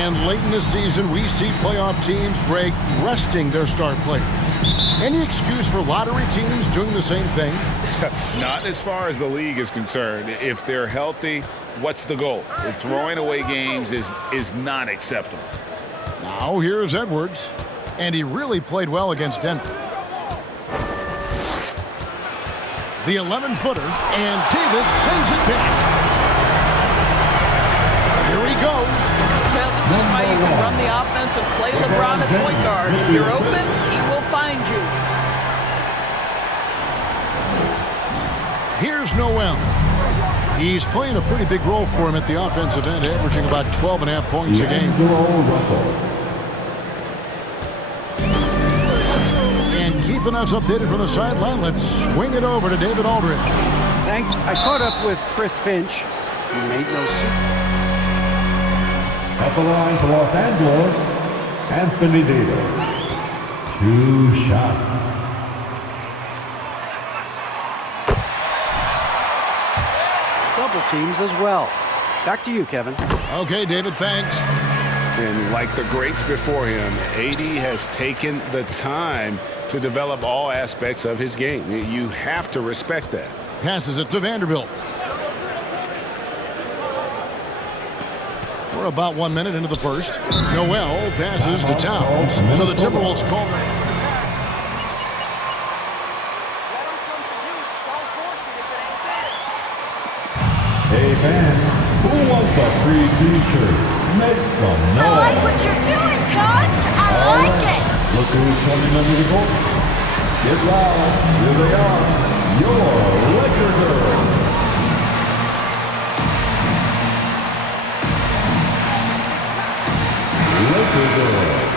And late in the season, we see playoff teams, Greg, resting their star players. Any excuse for lottery teams doing the same thing? Not as far as the league is concerned. If they're healthy, what's the goal? Throwing away games is not acceptable. Now here's Edwards. And he really played well against Denver. The 11-footer, and Davis sends it back. Here he goes. Well, this is why you can run the offense and play LeBron at point guard. If you're open, he will find you. Here's Noel. He's playing a pretty big role for him at the offensive end, averaging about 12.5 points a game. And keeping us updated from the sideline, let's swing it over to David Aldridge. Thanks. I caught up with Chris Finch. He made no secret. At the line for Los Angeles, Anthony Davis. 2 shots. Double teams as well. Back to you, Kevin. Okay, David, thanks. And like the greats before him, AD has taken the time to develop all aspects of his game. You have to respect that. Passes it to Vanderbilt. We're about 1 minute into the first. Noel passes to Towns. So the Timberwolves call them. Hey fans, who wants a free t-shirt? Make some noise. I like what you're doing, Coach. I like it. Look who's coming under the goal. Get loud. Here they are. Your Laker girls. Laker girls.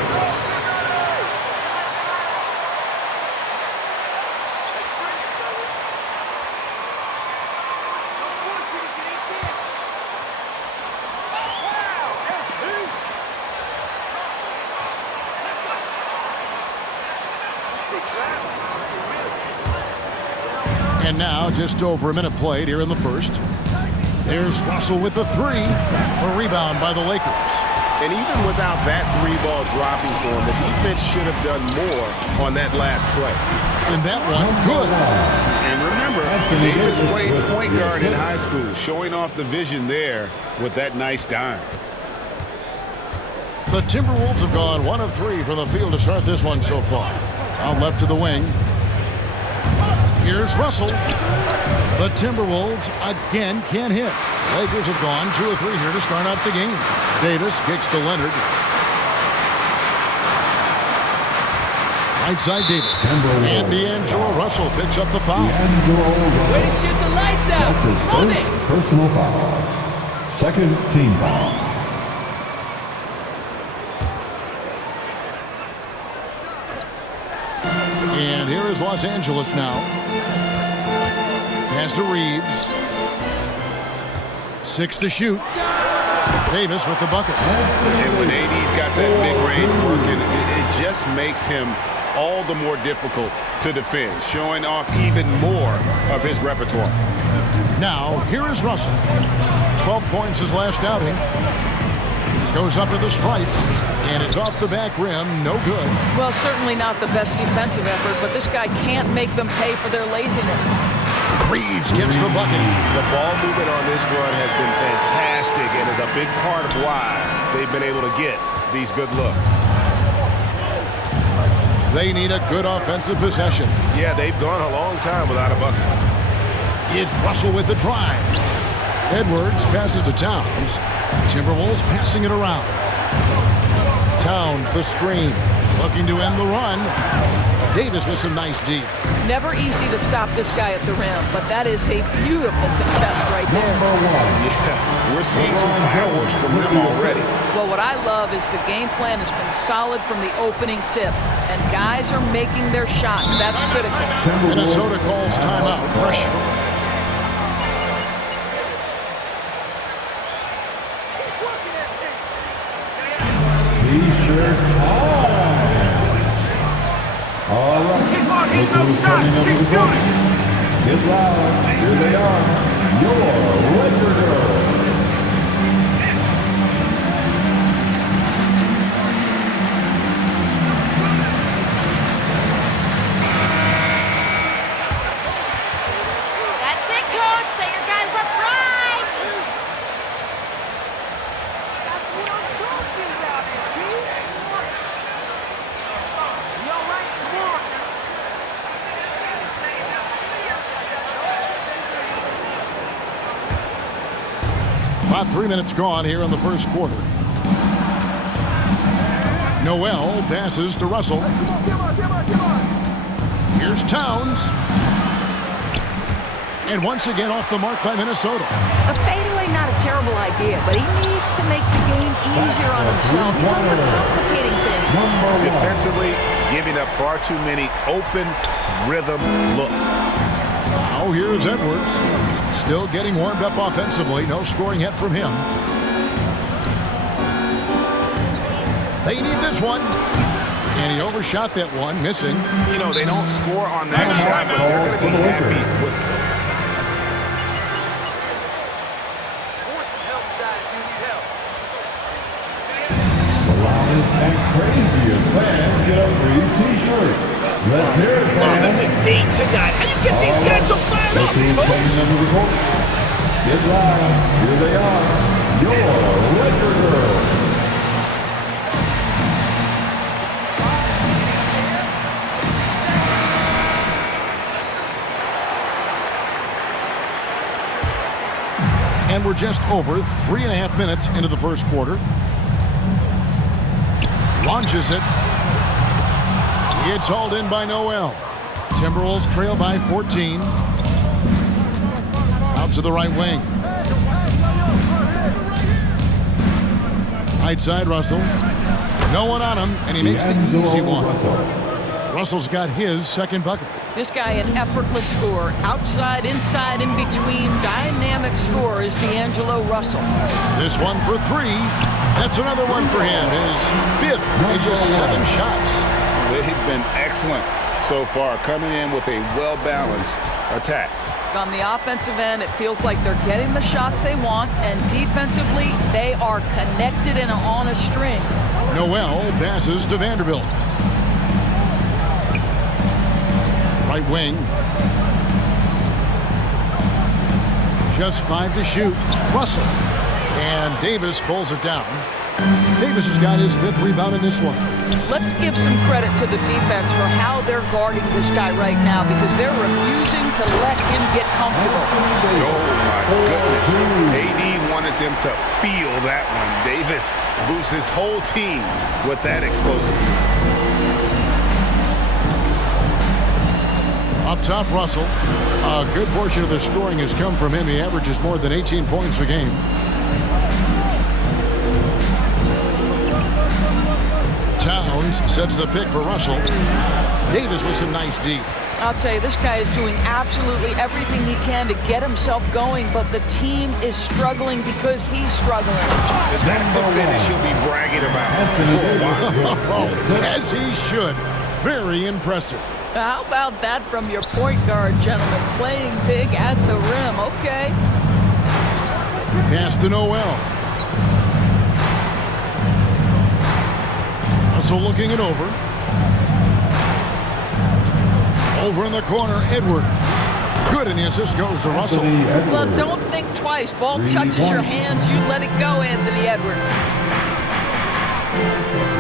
And now, just over a minute played here in the first. There's Russell with the 3. A rebound by the Lakers. And even without that 3-ball dropping for him, the defense should have done more on that last play. And that one, good. And remember, Davis played point guard in high school, showing off the vision there with that nice dime. The Timberwolves have gone 1 of 3 from the field to start this one so far. Out left to the wing. Here's Russell. The Timberwolves again can't hit. Lakers have gone 2 of 3 here to start out the game. Davis kicks to Leonard. Right side Davis. And D'Angelo Russell picks up the foul. Way to shoot the lights out. Love it. Personal foul. Second team foul. And here is Los Angeles now. Pass to Reeves. 6 to shoot. Davis with the bucket. And when AD's got that mid-range working, it just makes him all the more difficult to defend, showing off even more of his repertoire. Now, here is Russell. 12 points his last outing. Goes up to the stripe, and it's off the back rim. No good. Well, certainly not the best defensive effort, but this guy can't make them pay for their laziness. Reeves gets the bucket. The ball movement on this run has been fantastic and is a big part of why they've been able to get these good looks. They need a good offensive possession. Yeah, they've gone a long time without a bucket. It's Russell with the drive. Edwards passes to Towns. Timberwolves passing it around. Towns, the screen. Looking to end the run. Davis with some nice deep. Never easy to stop this guy at the rim, but that is a beautiful contest right there. Yeah, we're seeing some fireworks from them already. Well, what I love is the game plan has been solid from the opening tip, and guys are making their shots. That's critical. Minnesota calls timeout. Pressure. T-shirt time. All right. Look who's coming over the goal. Get loud. Here they are. Your Laker girls. About 3 minutes gone here in the first quarter. Noel passes to Russell. Here's Towns. And once again off the mark by Minnesota. A fadeaway, not a terrible idea, but he needs to make the game easier on himself. He's overcomplicating things. Defensively, giving up far too many open rhythm looks. Now here's Edwards. Still getting warmed up offensively. No scoring yet from him. They need this one. And he overshot that one, missing. You know, they don't score on that shot, but they're going to be happy with it. And craziest fans get a free t-shirt. Let's hear it, fans. Tonight. How you get these guys so fired up? Let's see who's taking them to the court. Get loud. Here they are. Your Laker girls. And we're just over 3.5 minutes into the first quarter. Launches it. It's hauled in by Noel. Timberwolves trail by 14. Out to the right wing. Right side, Russell. No one on him, and he makes the easy one. Russell's got his second bucket. This guy, an effortless scorer. Outside, inside, in between. Dynamic scorer is D'Angelo Russell. This one for three. That's another one for him. His fifth in just 7 shots. They've been excellent so far, coming in with a well-balanced attack. On the offensive end, it feels like they're getting the shots they want, and defensively, they are connected and on a string. Noel passes to Vanderbilt. Right wing. Just 5 to shoot. Russell. And Davis pulls it down. Davis has got his 5th rebound in this one. Let's give some credit to the defense for how they're guarding this guy right now, because they're refusing to let him get comfortable. Oh, my goodness. AD wanted them to feel that one. Davis boosts his whole team with that explosiveness. Up top, Russell. A good portion of the scoring has come from him. He averages more than 18 points a game. Towns sets the pick for Russell. Davis with some nice D. I'll tell you, this guy is doing absolutely everything he can to get himself going, but the team is struggling because he's struggling. That's a finish he'll be bragging about. As he should. Very impressive. How about that from your point guard, gentlemen? Playing big at the rim, okay? Pass to Noel. Russell looking it over. Over in the corner, Edward. Good, and the assist goes to Russell. Well, don't think twice. Ball touches your hands, you let it go, Anthony Edwards.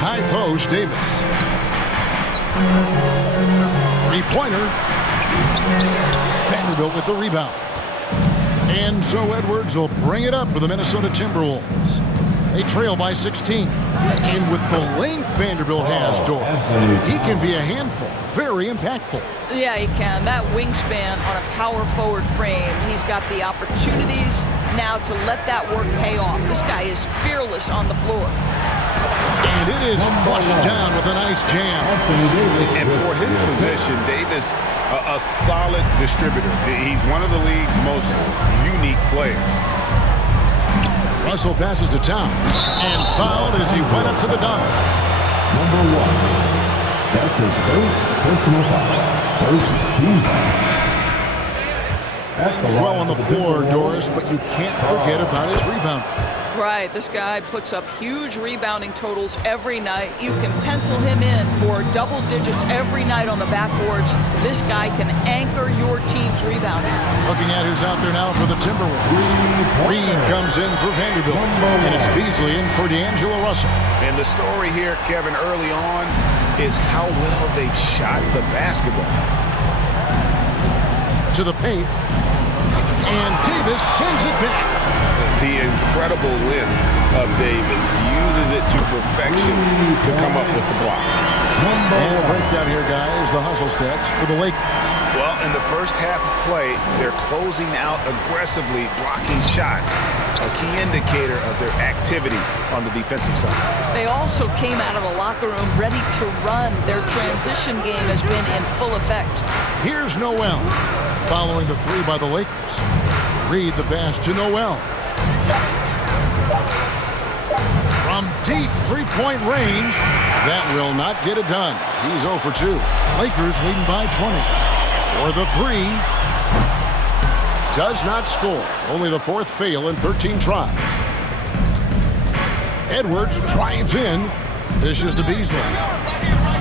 High post, Davis. Three-pointer. Vanderbilt with the rebound. And so Edwards will bring it up for the Minnesota Timberwolves. They trail by 16. And with the length Vanderbilt has, Doris, he can be a handful. Very impactful. Yeah, he can. That wingspan on a power forward frame. He's got the opportunities now to let that work pay off. This guy is fearless on the floor. And it is flushed down with a nice jam. And for his position, Davis, a solid distributor. He's one of the league's most unique players. Russell passes to Towns and fouled as he went up to the dunk. Number 1. That's his first personal foul. First team foul. Well on the floor, Doris, but you can't forget about his rebound. Right, this guy puts up huge rebounding totals every night. You can pencil him in for double digits every night on the backboards. This guy can anchor your team's rebounding. Looking at who's out there now for the Timberwolves. Reed comes in for Vanderbilt, and it's Beasley in for D'Angelo Russell. And the story here, Kevin, early on is how well they've shot the basketball. To the paint, and Davis sends it back. The incredible length of Davis uses it to perfection to come up with the block. And a breakdown here, guys. The hustle stats for the Lakers. Well, in the first half of play, they're closing out aggressively, blocking shots, a key indicator of their activity on the defensive side. They also came out of the locker room ready to run. Their transition game has been in full effect. Here's Noel. Following the three by the Lakers. Reed the pass to Noel. From deep three-point range, that will not get it done. He's 0 for 2. Lakers leading by 20. For the three. Does not score. Only the fourth fail in 13 tries. Edwards drives in. Dishes to Beasley.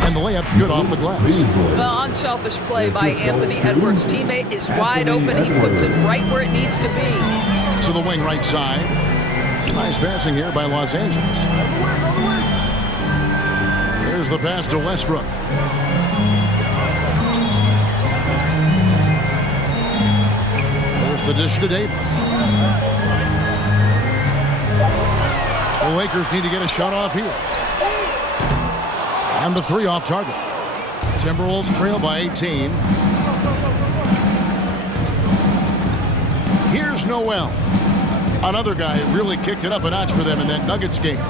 And the layup's good off the glass. The unselfish play by Anthony Edwards' teammate is wide open. He puts it right where it needs to be. To the wing right side. Nice passing here by Los Angeles. Here's the pass to Westbrook. There's the dish to Davis. The Lakers need to get a shot off here. And the three off target. Timberwolves trail by 18. Here's Noel. Another guy who really kicked it up a notch for them in that Nuggets game.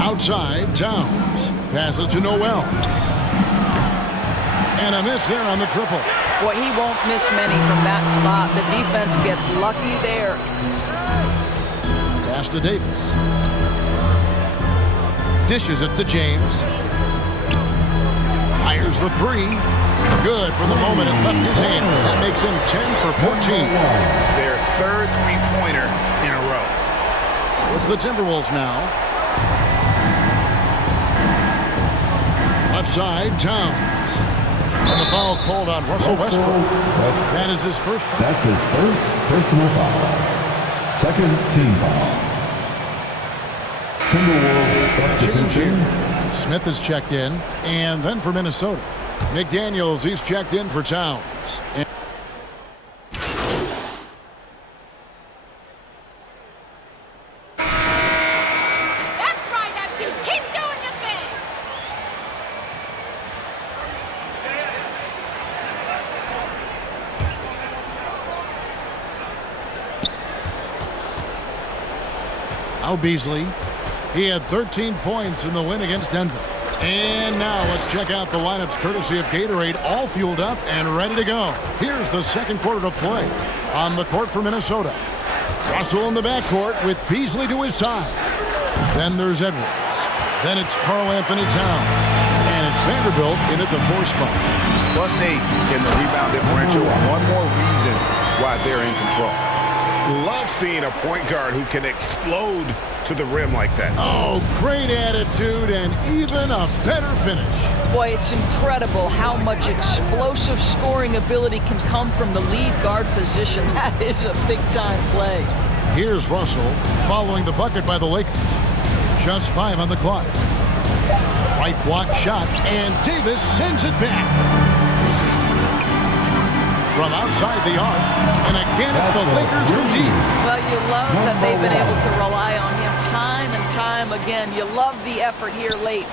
Outside, Towns. Passes to Noel. And a miss there on the triple. Boy, he won't miss many from that spot. The defense gets lucky there. Pass to Davis. Dishes it to James. Fires the three. Good from the moment it left his hand. That makes him 10 for 14. Their third three-pointer in a row. So it's the Timberwolves now. Left side, Towns. And the foul called on Russell Westbrook. That is his first foul. That's his first personal foul. Second team foul. Timberwolves substitution. Smith is checked in. And then for Minnesota, McDaniels, he's checked in for Towns. And That's right, MP. Keep doing your thing. now Beasley. He had 13 points in the win against Denver. And now let's check out the lineups courtesy of Gatorade, all fueled up and ready to go. Here's the second quarter of play. On the court for Minnesota. Russell in the backcourt with Beasley to his side. Then there's Edwards. Then it's Karl Anthony Towns. And it's Vanderbilt in at the 4 spot. +8 in the rebound differential. One more reason why they're in control. Love seeing a point guard who can explode to the rim like that. Oh, great attitude and even a better finish. Boy, it's incredible how much explosive scoring ability can come from the lead guard position. That is a big-time play. Here's Russell following the bucket by the Lakers. Just 5 on the clock. Right block shot, and Davis sends it back. From outside the arc, and again it's the Lakers from deep. Well, you love that they've been able to rely on him time and time again. You love the effort here late.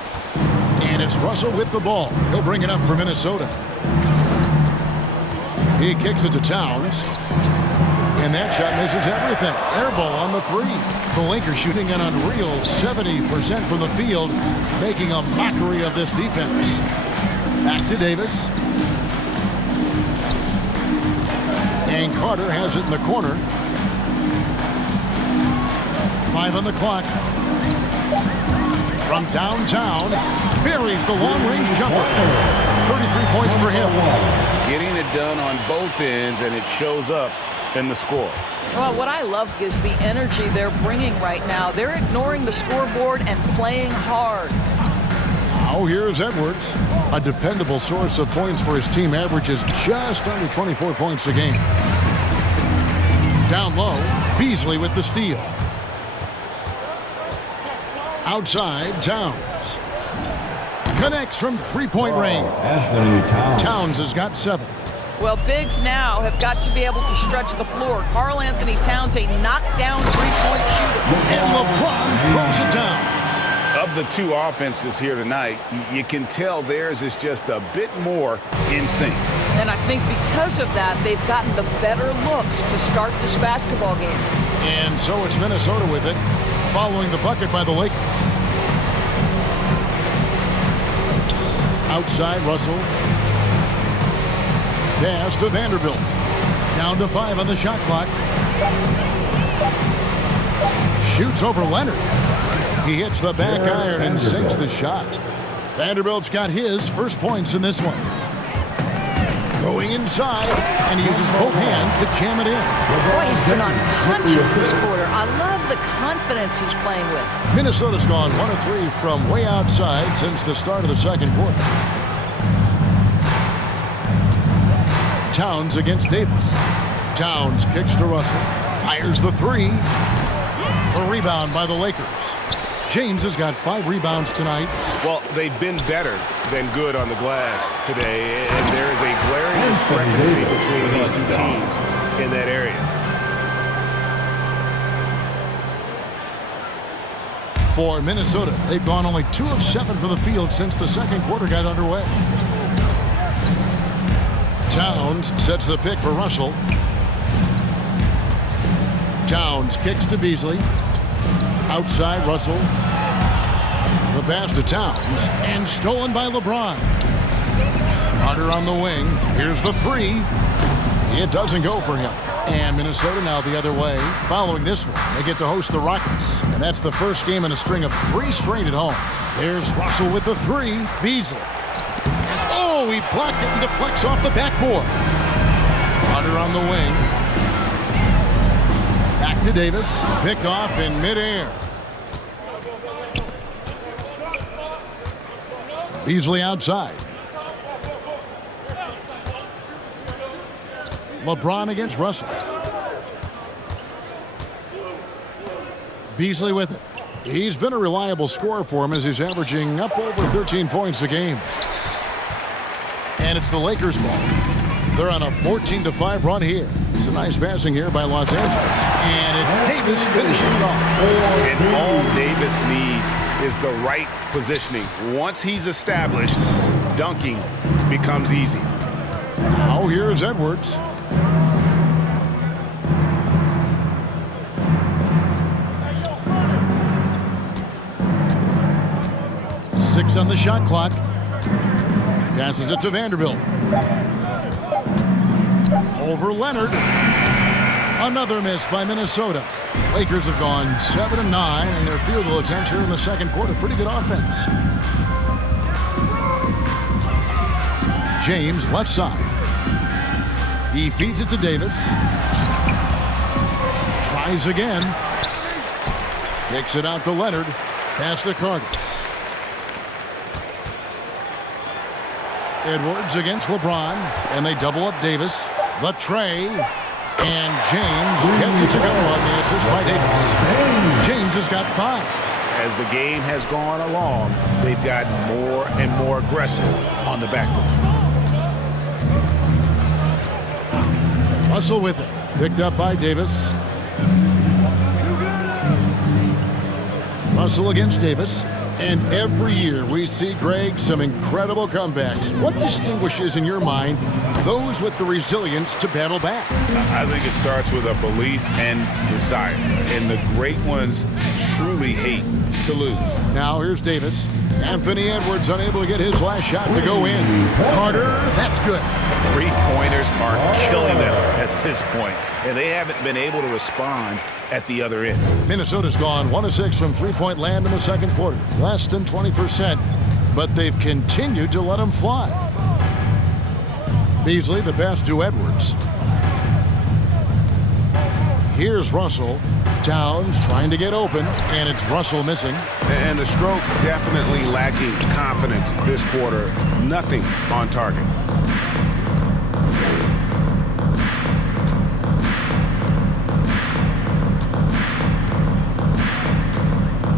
And it's Russell with the ball. He'll bring it up for Minnesota. He kicks it to Towns. And that shot misses everything. Air ball on the 3. The Lakers shooting an unreal 70% from the field, making a mockery of this defense. Back to Davis. And Carter has it in the corner. 5 on the clock. From downtown, buries the long-range jumper. 33 points for him. Getting it done on both ends, and it shows up in the score. Well, what I love is the energy they're bringing right now. They're ignoring the scoreboard and playing hard. Now here's Edwards. A dependable source of points for his team, averages just under 24 points a game. Down low, Beasley with the steal. Outside, Towns. Connects from three-point range. Anthony Towns. Towns has got 7. Well, bigs now have got to be able to stretch the floor. Karl Anthony Towns, a knockdown three-point shooter. And LeBron throws it down. Of the two offenses here tonight, you can tell theirs is just a bit more in sync. And I think because of that, they've gotten the better looks to start this basketball game. And so it's Minnesota with it, following the bucket by the Lakers. Outside, Russell. Pass to Vanderbilt. Down to 5 on the shot clock. Shoots over Leonard. He hits the back iron and sinks the shot. Vanderbilt's got his first points in this one. Going inside, and he uses both hands to jam it in. Boy, he's been unconscious this quarter. I love the confidence he's playing with. Minnesota's gone 1 of 3 from way outside since the start of the second quarter. Towns against Davis. Towns kicks to Russell. Fires the three. The rebound by the Lakers. James has got 5 rebounds tonight. Well, they've been better than good on the glass today, and there is a glaring discrepancy between these two teams in that area. For Minnesota, they've gone only 2 of 7 from the field since the second quarter got underway. Towns sets the pick for Russell. Towns kicks to Beasley. Outside, Russell. The pass to Towns, and stolen by LeBron. Carter on the wing. Here's the three. It doesn't go for him. And Minnesota now the other way. Following this one, they get to host the Rockets. And that's the first game in a string of 3 straight at home. There's Russell with the three. Beasley. Oh, he blocked it and deflects off the backboard. Carter on the wing. Back to Davis. Picked off in midair. Beasley outside. LeBron against Russell. Beasley with it. He's been a reliable scorer for him as he's averaging up over 13 points a game. And it's the Lakers ball. They're on a 14-5 run here. It's a nice passing here by Los Angeles. And it's Davis finishing it off. And all Davis needs is the right positioning. Once he's established, dunking becomes easy. Now here's Edwards. Six on the shot clock. Passes it to Vanderbilt. Over Leonard. Another miss by Minnesota. Lakers have gone 7-9 in their field goal attempts here in the second quarter. Pretty good offense. James left side. He feeds it to Davis. Tries again. Kicks it out to Leonard. Pass to Carter. Edwards against LeBron, and they double up Davis. The tray, and James gets it to go on the assist by Davis. James has got 5. As the game has gone along, they've gotten more and more aggressive on the backboard. Russell with it, picked up by Davis. Russell against Davis. And every year we see, Greg, some incredible comebacks. What distinguishes, in your mind, those with the resilience to battle back? I think it starts with a belief and desire. And the great ones truly hate to lose. Now here's Davis. Anthony Edwards unable to get his last shot to go in. Carter, that's good. 3-pointers are killing them at this point, and they haven't been able to respond at the other end. Minnesota's gone 1 of 6 from three-point land in the second quarter. Less than 20%, but they've continued to let them fly. Beasley, the pass to Edwards. Here's Russell. Towns trying to get open, and it's Russell missing. And the stroke definitely lacking confidence this quarter. Nothing on target.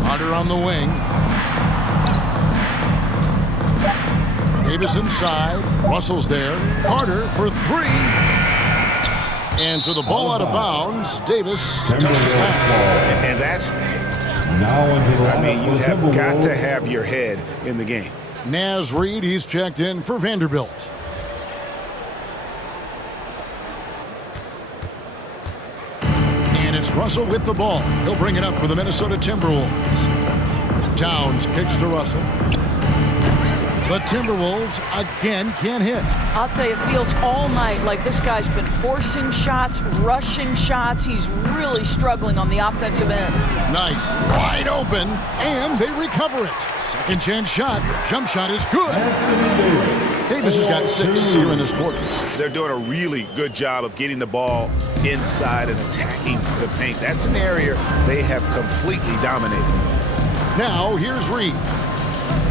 Carter on the wing. Davis inside. Russell's there. Carter for three. And so the ball out of bounds. Davis touched it back. And that's, Now into the I mean, lineup you for the have got to Timberwolves. have your head in the game. Naz Reid, he's checked in for Vanderbilt. And it's Russell with the ball. He'll bring it up for the Minnesota Timberwolves. Towns kicks to Russell. The Timberwolves again can't hit. I'll tell you, it feels all night like this guy's been forcing shots, rushing shots. He's really struggling on the offensive end. Knight wide open, and they recover it. Second chance shot. Jump shot is good. Davis has got 6 here in this quarter. They're doing a really good job of getting the ball inside and attacking the paint. That's an area they have completely dominated. Now, here's Reid.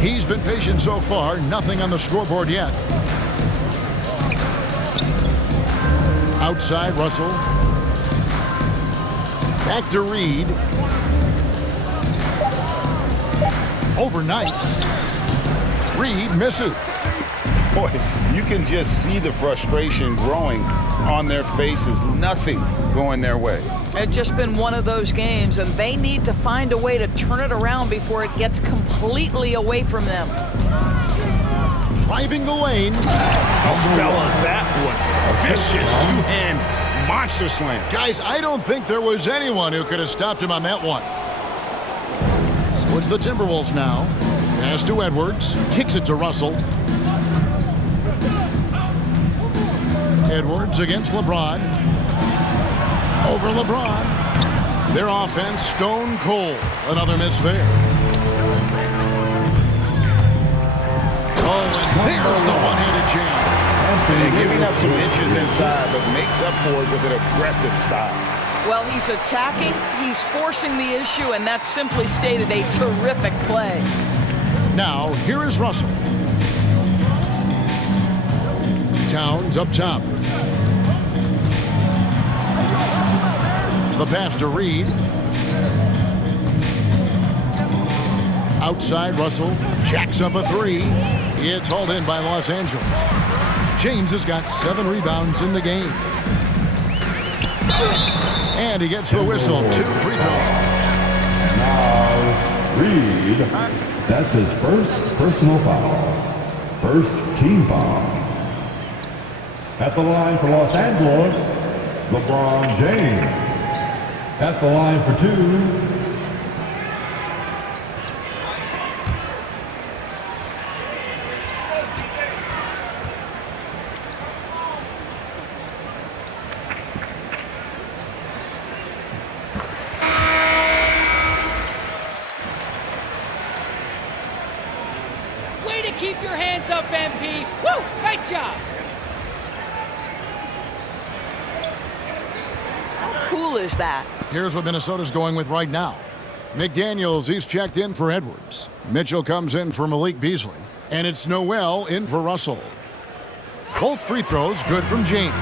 He's been patient so far. Nothing on the scoreboard yet. Outside, Russell. Back to Reid. Overnight. Reid misses. Boy, you can just see the frustration growing on their faces. Nothing going their way. It's just been one of those games, and they need to find a way to turn it around before it gets completely away from them. Driving the lane. Oh, fellas, that was a vicious two-hand monster slam. Guys, I don't think there was anyone who could have stopped him on that one. So it's the Timberwolves now. Pass to Edwards. Kicks it to Russell. Edwards against LeBron. Over LeBron. Their offense stone cold. Another miss there. Oh, and there's the one-handed jam. Giving up some inches inside, but makes up for it with an aggressive style. Well, he's attacking, he's forcing the issue, and that's simply stated a terrific play. Now, here is Russell. Towns up top. The pass to Reid. Outside, Russell jacks up a three. It's hauled in by Los Angeles. James has got 7 rebounds in the game. And he gets the whistle. 2 free throws. Now, Reid. That's his first personal foul. First team foul. At the line for Los Angeles, LeBron James. At the line for 2, Way to keep your hands up, MP. Woo! Nice job. How cool is that? Here's what Minnesota's going with right now. McDaniels, he's checked in for Edwards. Mitchell comes in for Malik Beasley. And it's Noel in for Russell. Both free throws good from James.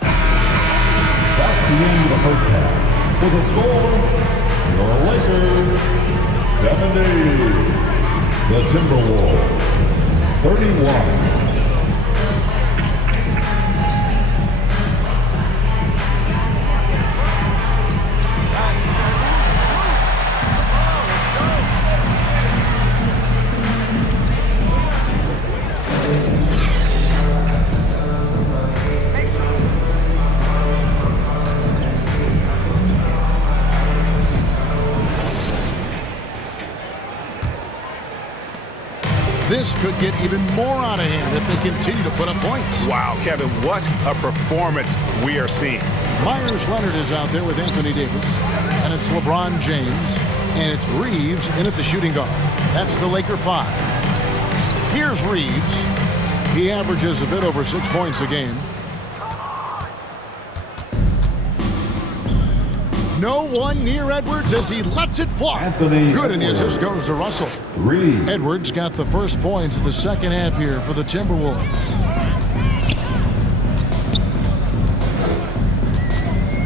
that's the end of the first half. For the score, your Lakers, 70. The Timberwolves, 31. This could get even more out of hand if they continue to put up points. Wow, Kevin, what a performance we are seeing. Myers Leonard is out there with Anthony Davis. And it's LeBron James. And it's Reeves in at the shooting guard. That's the Laker 5. Here's Reeves. He averages a bit over 6 points a game. No one near Edwards as he lets it fly. Anthony Good, and the Edwards. assist goes to Russell. Reid. Edwards got the first points of the second half here for the Timberwolves.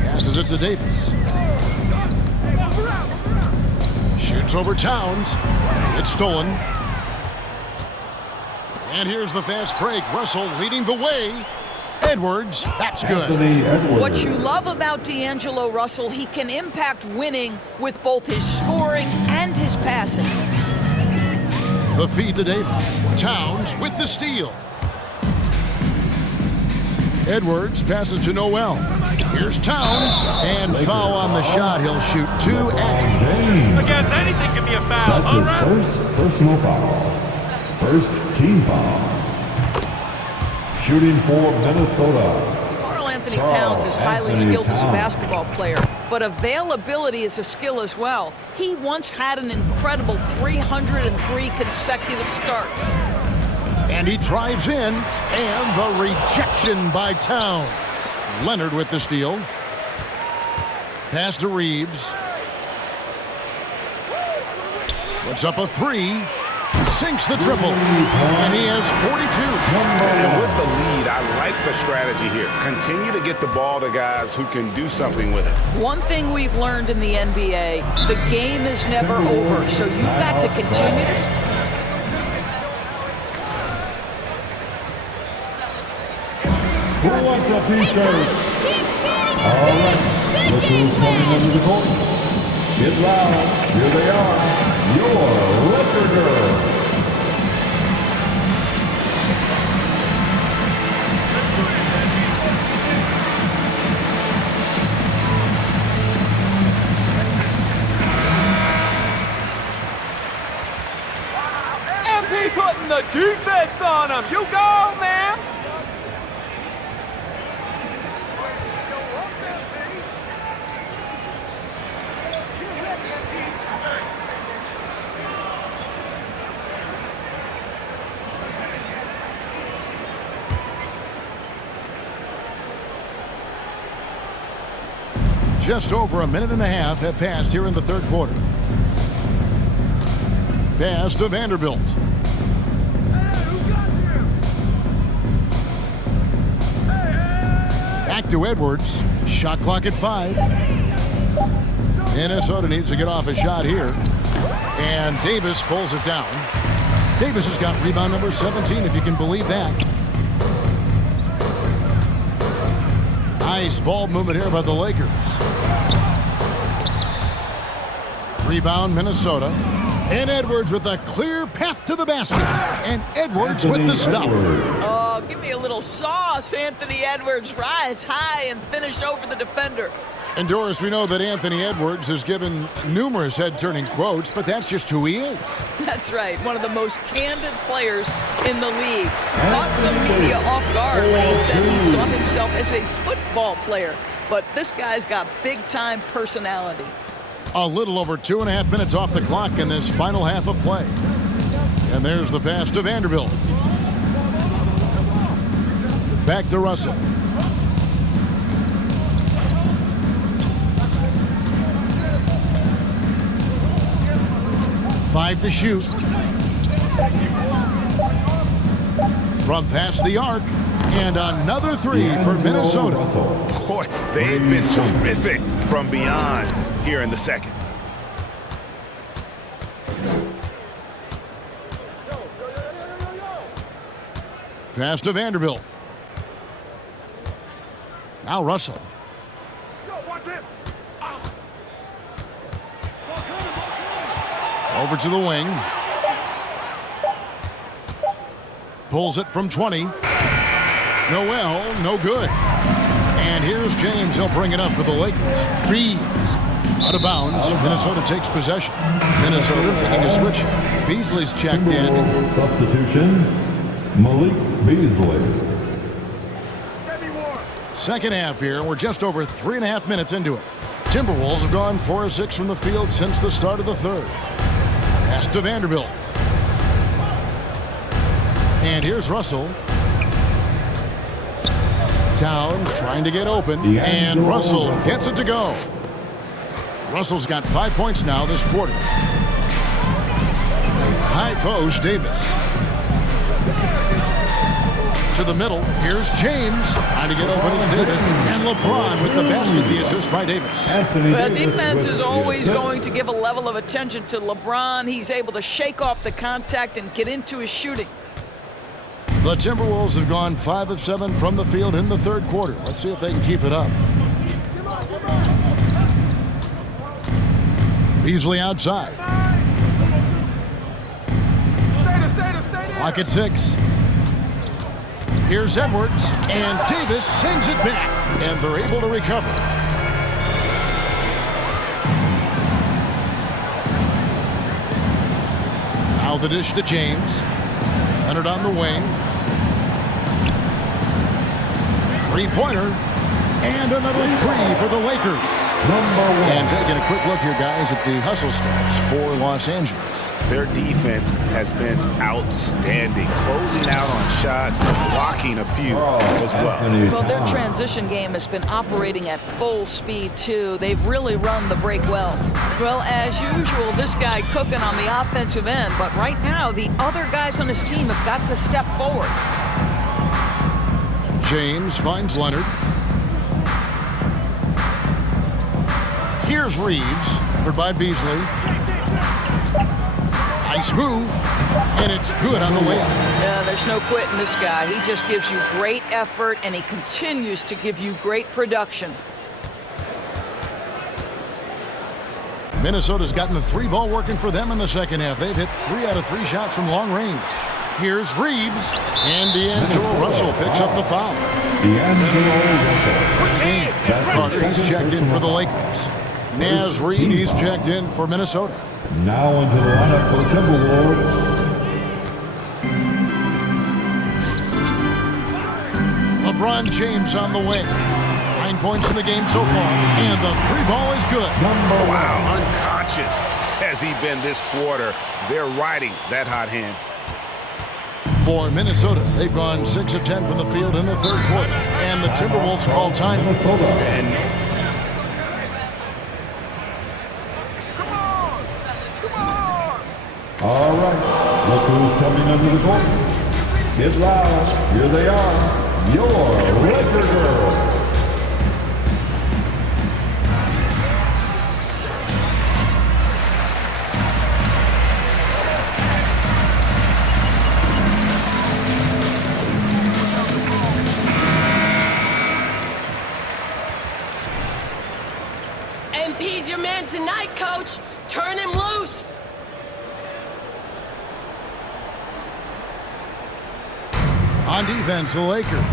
Passes it to Davis. Shoots over Towns. It's stolen. And here's the fast break. Russell leading the way. Edwards, that's good. What you love about D'Angelo Russell, he can impact winning with both his scoring and his passing. The feed to Davis. Towns with the steal. Edwards passes to Noel. Here's Towns, and foul on the shot. He'll shoot 2 at. I guess anything can be a foul. That's his first personal foul. First team foul. Shooting for Minnesota. Karl Anthony Towns is highly skilled as a basketball player, but availability is a skill as well. He once had an incredible 303 consecutive starts. And he drives in, and the rejection by Towns. Leonard with the steal. Pass to Reeves. Puts up a 3. Sinks the triple. And he has 42. And with the lead, I like the strategy here. Continue to get the ball to guys who can do something with it. One thing we've learned in the NBA, the game is never over, so you've got to continue to... Who wants a t-shirt? All right, look who's coming into the court. Get loud. Here they are. Your Rooker Girls. MP putting the defense on him. You go, man. Just over a minute and a half have passed here in the third quarter. Pass to Vanderbilt. Back to Edwards. Shot clock at 5. Minnesota needs to get off a shot here. And Davis pulls it down. Davis has got rebound number 17, if you can believe that. Nice ball movement here by the Lakers. Rebound, Minnesota. And Edwards with a clear path to the basket. And Edwards with the stuff. Oh, give me a little sauce, Anthony Edwards. Rise high and finish over the defender. And Doris, we know that Anthony Edwards has given numerous head-turning quotes, but that's just who he is. That's right, one of the most candid players in the league. Caught some media off guard when he said he saw himself as a football player. But this guy's got big-time personality. A little over 2.5 minutes off the clock in this final half of play. And there's the pass to Vanderbilt. Back to Russell. Five to shoot. From past the arc. And another 3 for Minnesota. Boy, they've been terrific from beyond here in the second. Pass to Vanderbilt. Now Russell. Over to the wing. Pulls it from 20. Noel, no good. And here's James. He'll bring it up for the Lakers. Reeves. Out of bounds. Minnesota takes possession. Minnesota making a switch. Beasley's checked in. Substitution, Malik Beasley. Second half here. We're just over 3.5 minutes into it. Timberwolves have gone 4 of 6 from the field since the start of the third. Pass to Vanderbilt. And here's Russell. Towns trying to get open. And Russell gets it to go. Russell's got 5 points now this quarter. High post, Davis. To to the middle. Here's James trying to get open as Davis. And LeBron with the basket, the assist by Davis. Well, defense is always going to give a level of attention to LeBron. He's able to shake off the contact and get into his shooting. The Timberwolves have gone 5 of 7 from the field in the third quarter. Let's see if they can keep it up. Beasley outside. Clock at 6. Here's Edwards, and Davis sends it back, and they're able to recover. Now the dish to James. Leonard on the wing. Three-pointer, and another three for the Lakers. And taking a quick look here, guys, at the hustle stats for Los Angeles. Their defense has been outstanding, closing out on shots and blocking a few as well. Well, their transition game has been operating at full speed, too. They've really run the break well. Well, as usual, this guy cooking on the offensive end, but right now, the other guys on his team have got to step forward. James finds Leonard. Here's Reeves, covered by Beasley. Nice move, and it's good on the way up. Yeah, there's no quitting this guy. He just gives you great effort, and he continues to give you great production. Minnesota's gotten the three ball working for them in the second half. They've hit 3 out of 3 shots from long range. Here's Reeves, and D'Angelo Russell picks up the foul. Carter's checked in for the Lakers. Naz Reid, he's checked in for Minnesota. Now into the lineup for the Timberwolves. LeBron James on the wing. 9 points in the game so far, and the three ball is good. Wow, unconscious has he been this quarter. They're riding that hot hand. For Minnesota, they've gone 6 of 10 from the field in the third quarter, and the Timberwolves call time. All right, look who's coming under the court. Get loud. Here they are, your Laker girls. MP's your man tonight, Coach. Turn him loose. On defense, the Lakers.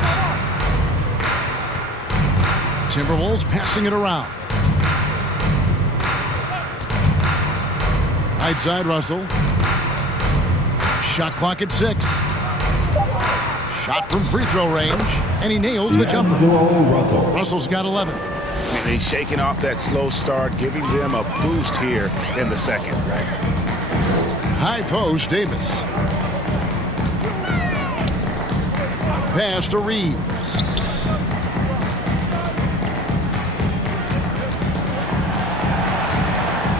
Timberwolves passing it around. Right side, Russell. Shot clock at 6. Shot from free throw range, and he nails the jumper. Russell's got 11. And he's shaking off that slow start, giving them a boost here in the second. High post, Davis. Pass to Reeves.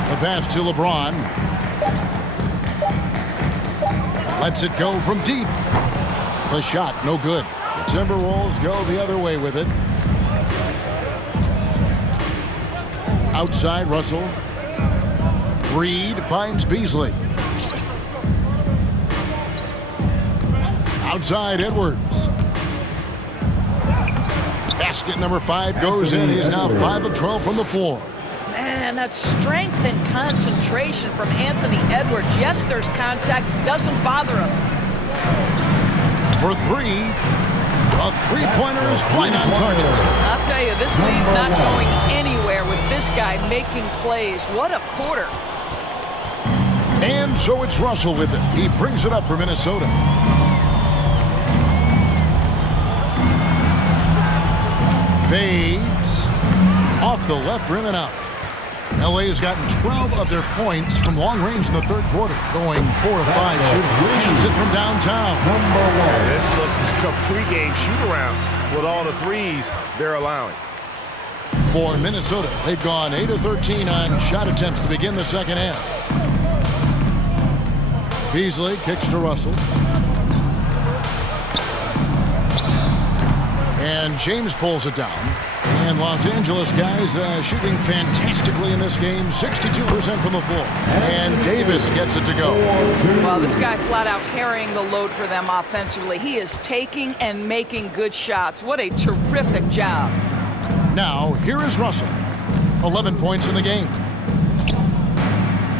The pass to LeBron. Lets it go from deep. The shot, no good. The Timberwolves go the other way with it. Outside, Russell. Reed finds Beasley. Outside, Edwards. Basket number 5 goes in. He's now 5 of 12 from the floor. Man, that strength and concentration from Anthony Edwards. Yes, there's contact. Doesn't bother him. For 3. A three-pointer is right on target. I'll tell you, this lead's not going anywhere with this guy making plays. What a quarter. And so it's Russell with it. He brings it up for Minnesota. Fades off the left rim and out. LA has gotten 12 of their points from long range in the third quarter, going 4 of 5 shooting. Hands it from downtown. This looks like a pregame shoot-around with all the threes they're allowing. For Minnesota, they've gone 8 of 13 on shot attempts to begin the second half. Beasley kicks to Russell. And James pulls it down. And Los Angeles guys shooting fantastically in this game, 62% from the floor. And Davis gets it to go. Well, this guy flat out carrying the load for them offensively. He is taking and making good shots. What a terrific job. Now, here is Russell. 11 points in the game.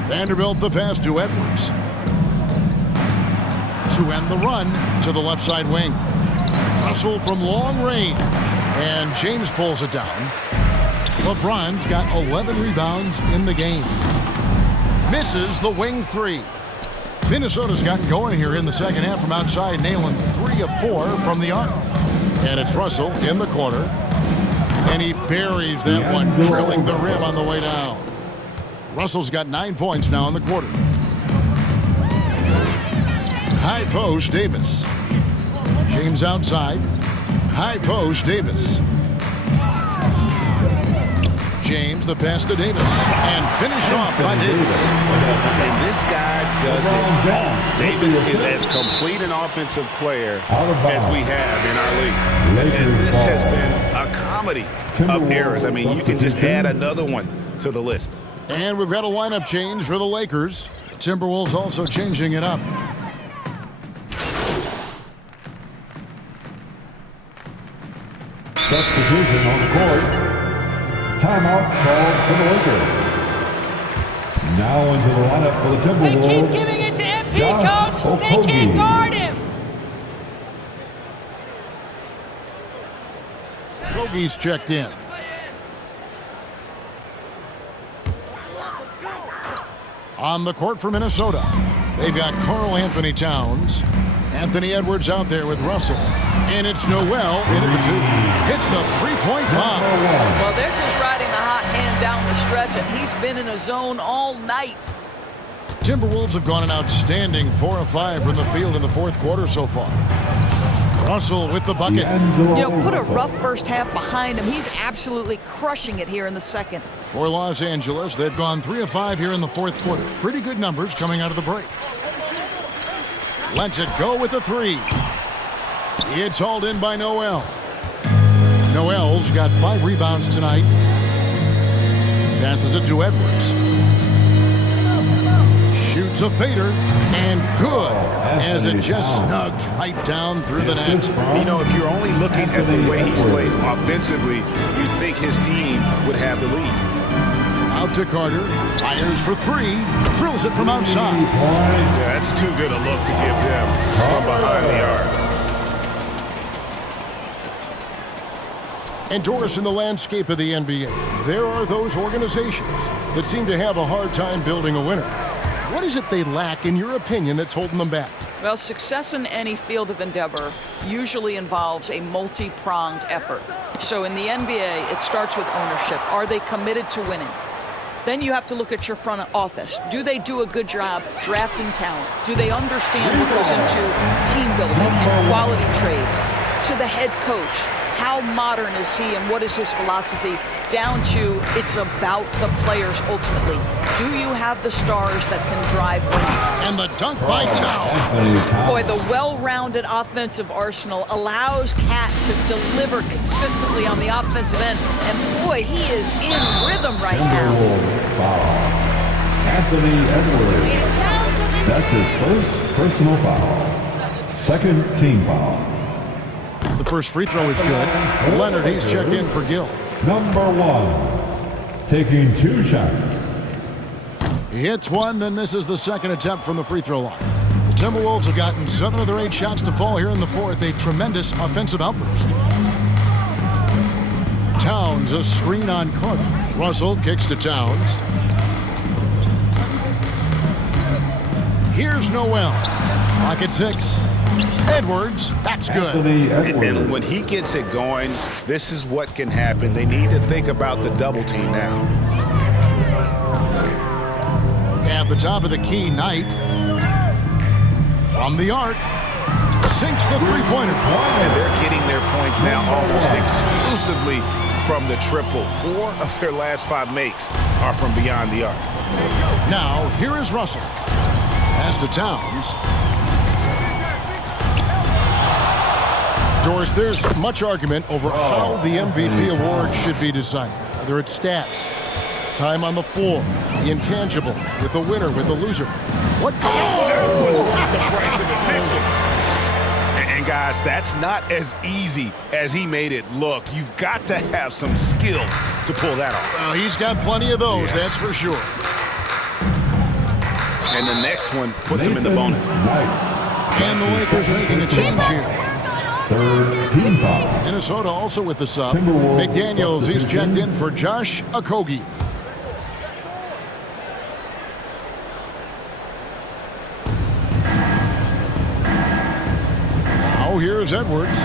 Vanderbilt the pass to Edwards. To end the run to the left side wing. Russell from long range. And James pulls it down. LeBron's got 11 rebounds in the game. Misses the wing three. Minnesota's gotten going here in the second half from outside, nailing 3 of 4 from the arc. And it's Russell in the corner. And he buries that one, drilling the rim on the way down. Russell's got 9 points now in the quarter. High post, Davis. James outside. High post, Davis. James, the pass to Davis. And finished off by Davis. And this guy does it all. Davis is as complete an offensive player as we have in our league. And this has been a comedy of errors. I mean, you can just add another one to the list. And we've got a lineup change for the Lakers. The Timberwolves also changing it up. Substitution on the court. Timeout called for the Lakers. Now into the lineup for the Timberwolves. They keep giving it to MP, Coach. They can't guard him. Bogey's checked in. On the court for Minnesota, they've got Karl Anthony Towns. Anthony Edwards out there with Russell. And it's Noel in at the 2. Hits the three-point bomb. Well, they're just riding the hot hand down the stretch, and he's been in a zone all night. Timberwolves have gone an outstanding 4 of 5 from the field in the fourth quarter so far. Russell with the bucket. Put a rough first half behind him. He's absolutely crushing it here in the second. For Los Angeles, they've gone 3 of 5 here in the fourth quarter. Pretty good numbers coming out of the break. Lets it go with a 3. It's hauled in by Noel. Noel's got 5 rebounds tonight. Passes it to Edwards. Shoots a fader, and good, as it just snugs right down through the net. You know, if you're only looking at the way he's played offensively, you'd think his team would have the lead. Out to Carter, fires for 3, drills it from outside. Yeah, that's too good a look to give them from behind the arc. Endorsing the landscape of the NBA, there are those organizations that seem to have a hard time building a winner. What is it they lack, in your opinion, that's holding them back? Well, success in any field of endeavor usually involves a multi-pronged effort. So in the NBA, it starts with ownership. Are they committed to winning? Then you have to look at your front office. Do they do a good job drafting talent? Do they understand what goes into team building and quality trades? To the head coach, how modern is he and what is his philosophy? Down to it's about the players ultimately. Do you have the stars that can drive winning? And the dunk by Towns. Boy, the well-rounded offensive arsenal allows Cat to deliver consistently on the offensive end. And boy, he is in rhythm right now. Anthony Edwards. That's his first personal foul. Second team foul. The first free throw is good. Leonard, he's checked in for Gill. Number 1, taking 2 shots. He hits one, then misses the second attempt from the free throw line. The Timberwolves have gotten 7 of their 8 shots to fall here in the fourth. A tremendous offensive outburst. Towns, a screen on Carter. Russell kicks to Towns. Here's Noel. Pocket 6. Edwards, that's good. And when he gets it going, this is what can happen. They need to think about the double team now. At the top of the key, Knight. From the arc. Sinks the three-pointer. And they're getting their points now almost exclusively from the triple. 4 of their last 5 makes are from beyond the arc. Now, here is Russell. Pass to Towns. Doris, there's much argument over how the MVP award should be decided. Whether it's stats, time on the floor, the intangibles, with a winner, with a loser. What? That was worth the price of admission. And guys, that's not as easy as he made it look. You've got to have some skills to pull that off. Well, he's got plenty of those, that's for sure. And the next one puts him in the bonus. And the Lakers making a change here. Third team foul. Minnesota also with the sub. Timberwolves McDaniels, he's checked in for Josh Okogie. Now here's Edwards.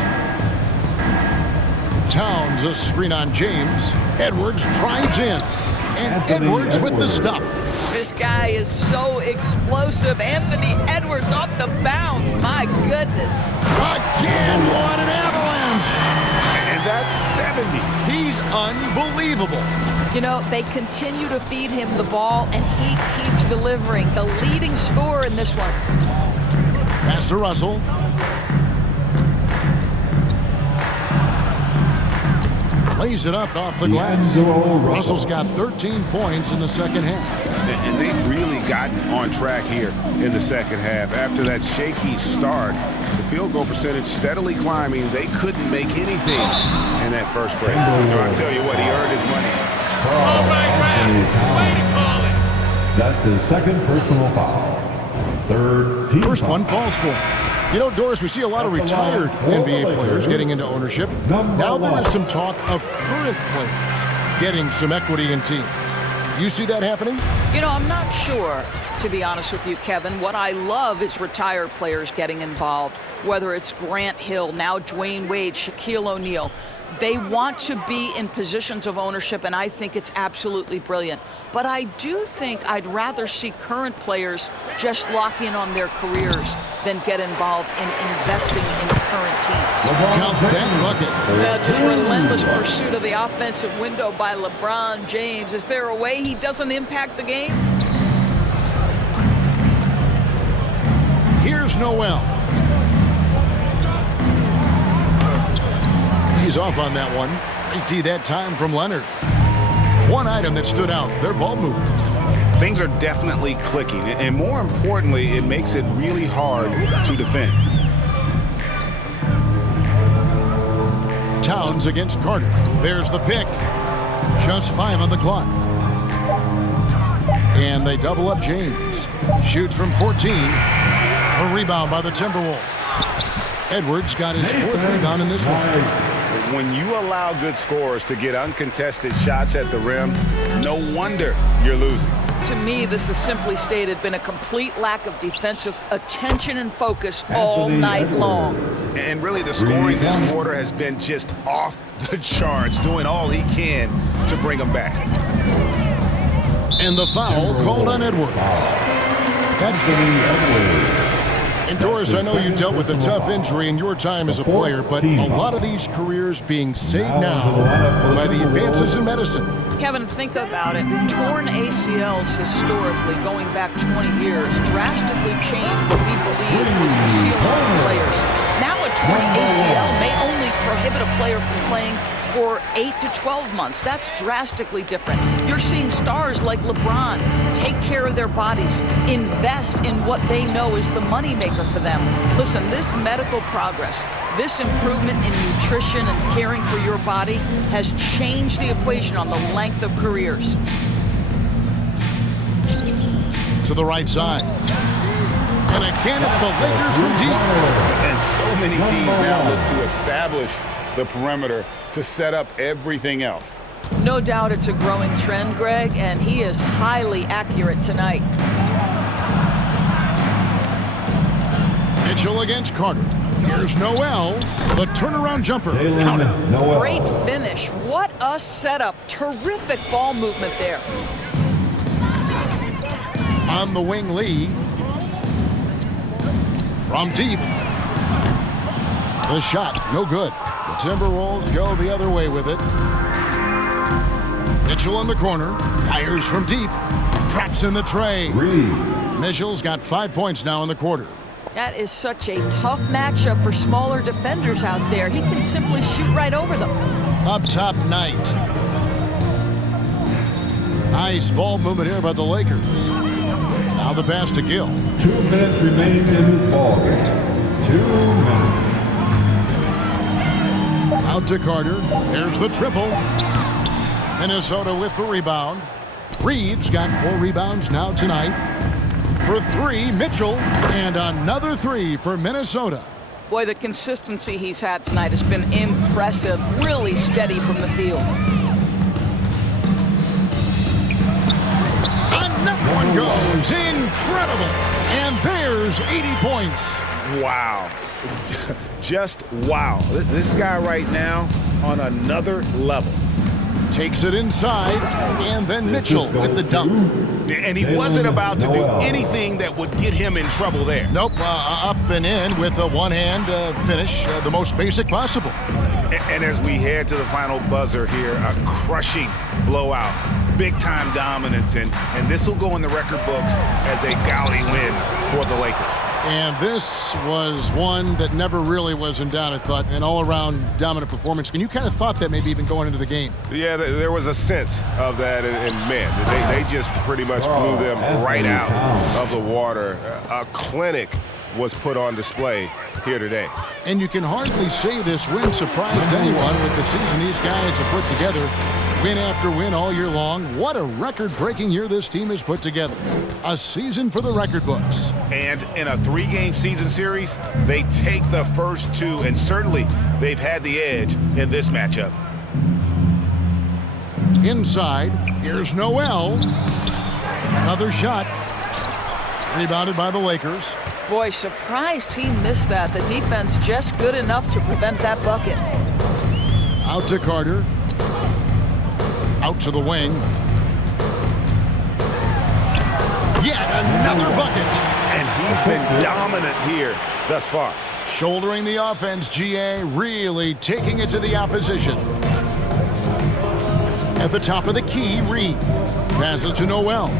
Towns, a screen on James. Edwards drives in. And Edwards with the stuff. This guy is so explosive. Anthony Edwards off the bounce. My goodness. Again, what an avalanche. And that's 70. He's unbelievable. You know, they continue to feed him the ball, and he keeps delivering. The leading scorer in this one. Pass to Russell. Lays it up off the glass. Russell's got 13 points in the second half. And they've really gotten on track here in the second half. After that shaky start, the field goal percentage steadily climbing. They couldn't make anything in that first break. I'll tell you what, he earned his money. All right, way to call it. That's his second personal foul. Third team First foul. one falls for him. You know, Doris, we see a lot of retired NBA players getting into ownership. Now there is some talk of current players getting some equity in teams. You see that happening? You know, I'm not sure, to be honest with you, Kevin. What I love is retired players getting involved, whether it's Grant Hill, now Dwayne Wade, Shaquille O'Neal. They want to be in positions of ownership, and I think it's absolutely brilliant. But I do think I'd rather see current players just lock in on their careers than get involved in investing in current teams. Count that bucket. Well, just relentless pursuit of the offensive window by LeBron James. Is there a way he doesn't impact the game? Here's Noel. He's off on that one. AT that time from Leonard. One item that stood out, their ball movement. Things are definitely clicking, and more importantly, it makes it really hard to defend. Towns against Carter. There's the pick. Just 5 on the clock. And they double up James. Shoots from 14. A rebound by the Timberwolves. Edwards got his 4th rebound in this one. When you allow good scorers to get uncontested shots at the rim, no wonder you're losing. To me, this is simply stated been a complete lack of defensive attention and focus all night long. And really, the scoring this quarter has been just off the charts, doing all he can to bring them back. And the foul called on Edwards. That's Edwards. And Doris, I know you dealt with a tough injury in your time as a player, but a lot of these careers being saved now by the advances in medicine. Kevin, think about it. Torn ACLs historically, going back 20 years, drastically changed what we believed was the ceiling for players. Now a torn ACL may only prohibit a player from playing for 8 to 12 months. That's drastically different. You're seeing stars like LeBron take care of their bodies, invest in what they know is the moneymaker for them. Listen, this medical progress, this improvement in nutrition and caring for your body has changed the equation on the length of careers. To the right side. And again, it's the Lakers from deep. And so many teams now look to establish the perimeter to set up everything else. No doubt it's a growing trend, Greg, and he is highly accurate tonight. Mitchell against Carter. Here's Noel. The turnaround jumper. Counted. Great finish. What a setup. Terrific ball movement there. On the wing, Lee. From deep. The shot, no good. The Timberwolves go the other way with it. Mitchell in the corner, fires from deep, drops in the tray. Mitchell's got 5 points now in the quarter. That is such a tough matchup for smaller defenders out there. He can simply shoot right over them. Up top, Knight. Nice ball movement here by the Lakers. Now the pass to Gill. 2 minutes remaining in this ball game. 2 minutes. Out to Carter. There's the triple. Minnesota with the rebound. Reed's got 4 rebounds now tonight. For 3, Mitchell. And another 3 for Minnesota. Boy, the consistency he's had tonight has been impressive. Really steady from the field. Another one goes. Incredible. And there's 80 points. Wow. Just wow. This guy right now on another level. Takes it inside, and then Mitchell with the dunk. And he wasn't about to do anything that would get him in trouble there. Nope, up and in with a one-hand finish, the most basic possible. And as we head to the final buzzer here, a crushing blowout, big-time dominance, and this will go in the record books as a gaudy win for the Lakers. And this was one that never really was in doubt, I thought, an all-around dominant performance. And you kind of thought that maybe even going into the game. Yeah, there was a sense of that, and man, they just pretty much blew them right out of the water. A clinic was put on display here today. And you can hardly say this win surprised anyone with the season these guys have put together. Win after win all year long. What a record-breaking year this team has put together. A season for the record books. And in a 3-game season series, they take the first 2, and certainly they've had the edge in this matchup. Inside, here's Noel. Another shot. Rebounded by the Lakers. Boy, surprised he missed that. The defense just good enough to prevent that bucket. Out to Carter. Out to the wing. Yet another bucket. And he's been dominant here thus far. Shouldering the offense, GA really taking it to the opposition. At the top of the key, Reed passes to Noel.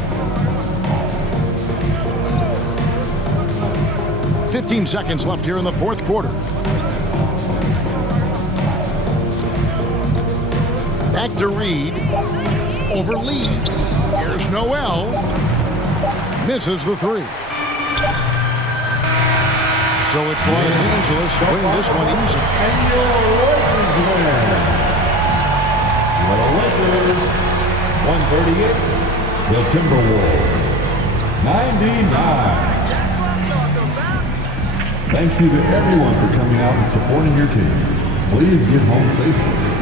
15 seconds left here in the fourth quarter. Back to Reed. Over Lee. Here's Noel. Misses the 3. So it's Los Angeles winning this one easy. And your Lakers win. The Lakers, 138. The Timberwolves, 99. Thank you to everyone for coming out and supporting your teams. Please get home safely.